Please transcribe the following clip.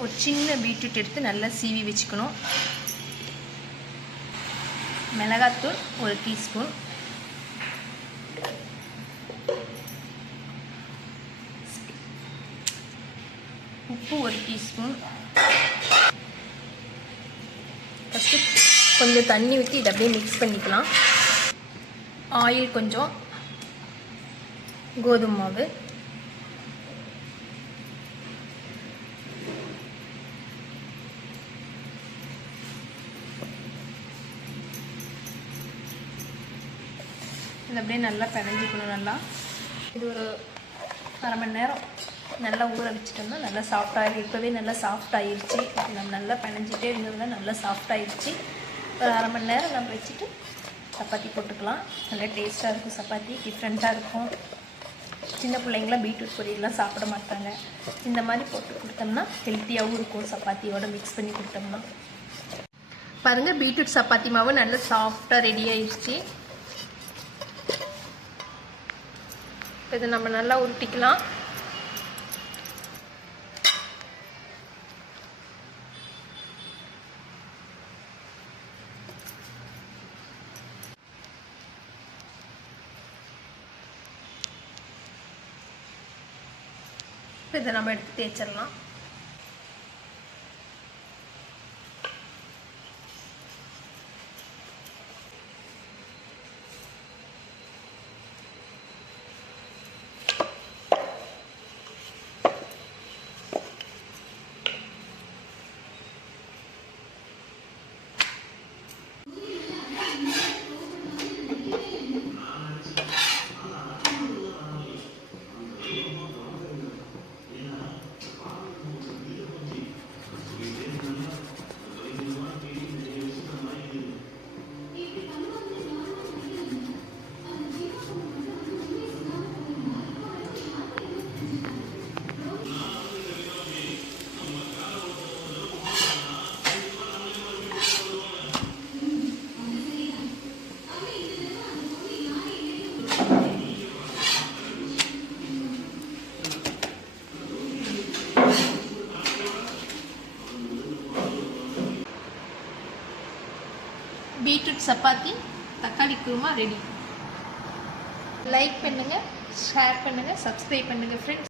ஒரு சின்ன பீட்ரூட் எடுத்து நல்லா சீவி வச்சுக்கணும். மிளகாத்தூள் 1 டீஸ்பூன், உப்பு 1 டீஸ்பூன். ஃபஸ்ட்டு கொஞ்சம் தண்ணி ஊற்றி இதை அப்படியே மிக்ஸ் பண்ணிக்கலாம். ஆயில் கொஞ்சம், கோதுமை மாவு, இது அப்படியே நல்லா பிணைஞ்சிக்கணும். நல்லா இது ஒரு அரை மணி நேரம் நல்லா ஊற வச்சுட்டோம்னா நல்லா சாஃப்டாகிடும். இப்போவே நல்லா சாஃப்ட் ஆகிடுச்சு. நம்ம நல்லா பிணைஞ்சிட்டே இருந்ததுன்னா நல்லா சாஃப்ட் ஆகிடுச்சு. ஒரு அரை மணி நேரம் நம்ம வச்சுட்டு சப்பாத்தி போட்டுக்கலாம். நல்லா டேஸ்ட்டாக இருக்கும். சப்பாத்தி டிஃப்ரெண்ட்டாக இருக்கும். சின்ன பிள்ளைங்களாம் பீட்ரூட் பொரியல்லாம் சாப்பிட மாட்டாங்க. இந்த மாதிரி போட்டு கொடுத்தோம்னா ஹெல்த்தியாகவும் இருக்கும். சப்பாத்தியோட மிக்ஸ் பண்ணி கொடுத்தோம்னா. பாருங்கள், பீட்ரூட் சப்பாத்தி மாவு நல்லா சாஃப்டாக ரெடி ஆயிடுச்சு. இதை நம்ம நல்லா உருட்டிக்கலாம். இதை நம்ம எடுத்து தேய்ச்சிடலாம். பீட்ரூட் சப்பாத்தி தக்காளி குருமா ரெடி. லைக் பண்ணுங்கள், ஷேர் பண்ணுங்கள், சப்ஸ்கிரைப் பண்ணுங்கள் ஃப்ரெண்ட்ஸ்.